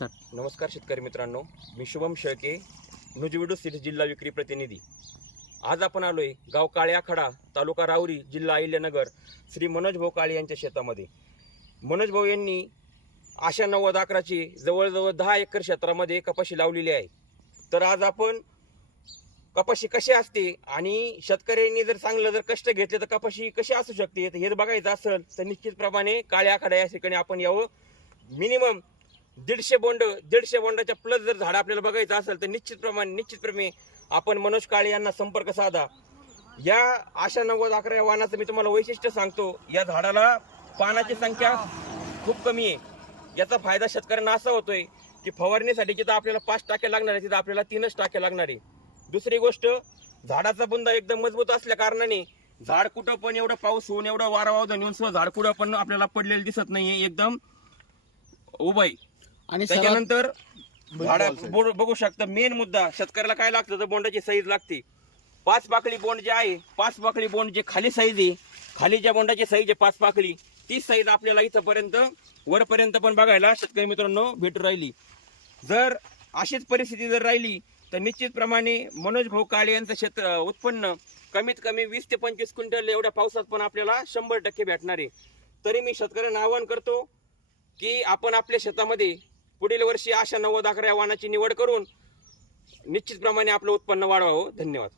नमस्कार शेतकरी मित्रांनो, मी शुभम शेळके, नुजविडू सिटी जिल्हा विक्री प्रतिनिधी। आज आपण आलोय गाव काळ्याखडा, तालुका राहुरी, जिल्हा अहिल्यानगर, श्री मनोज भाऊ काळे यांच्या शेतामध्ये। मनोज भाऊ यांनी आशा 9011ची जवळजवळ 10 एकर क्षेत्रामध्ये कपाशी लावलेली आहे। तर आज आपण कपाशी कशी असते आणि शेतकऱ्यांनी जर चांगलं जर कष्ट घेतले तर कपाशी कशी असू शकते हे बघायचं असेल तर निश्चितप्रमाणे काळ्याखडा या ठिकाणी आपण यावं। मिनिमम 150 बोंडाच्या प्लस जर झाड आपल्याला बघायचं असेल तर निश्चितप्रमाणे आपण मनोज काळे यांना संपर्क साधा। या आशा 9011 या वाहनाचं मी तुम्हाला वैशिष्ट्य सांगतो। या झाडाला पानाची संख्या खूप कमी आहे। याचा फायदा शेतकऱ्यांना असा होतोय की फवारणीसाठी जिथं आपल्याला 5 टाके लागणार आहे तिथं आपल्याला 3च टाके लागणार आहे। दुसरी गोष्ट, झाडाचा बुंदा एकदम मजबूत असल्या कारणाने झाड कुठं पण एवढं पाऊस होऊन एवढं वारा वावधन येऊन सुद्धा झाड कुठं पण आपल्याला पडलेलं दिसत नाहीये, एकदम उभं आहे। आणि त्याच्यानंतर झाडात बघू शकता मेन मुद्दा शेतकऱ्याला काय लागतं तर बोंडाची साईज लागते। 5 पाकळी बोंड जे आहे, 5 पाकळी बोंड जे खाली साईज आहे, खाली ज्या बोंडाची साईज आहे 5 पाकळी, ती साईज आपल्याला इथपर्यंत वरपर्यंत पण बघायला शेतकरी मित्रांनो भेटू राहिली। जर अशीच परिस्थिती जर राहिली तर निश्चितप्रमाणे मनोज भाऊ काळे यांचं उत्पन्न कमीत कमी 20 ते 25 क्विंटल एवढ्या पावसात पण आपल्याला 100% भेटणार आहे। तरी मी शेतकऱ्यांना आवाहन करतो की आपण आपल्या शेतामध्ये पुढील वर्षी आशा 9011 या वाहनाची निवड करून निश्चितप्रमाणे आपलं उत्पन्न वाढवावं। धन्यवाद।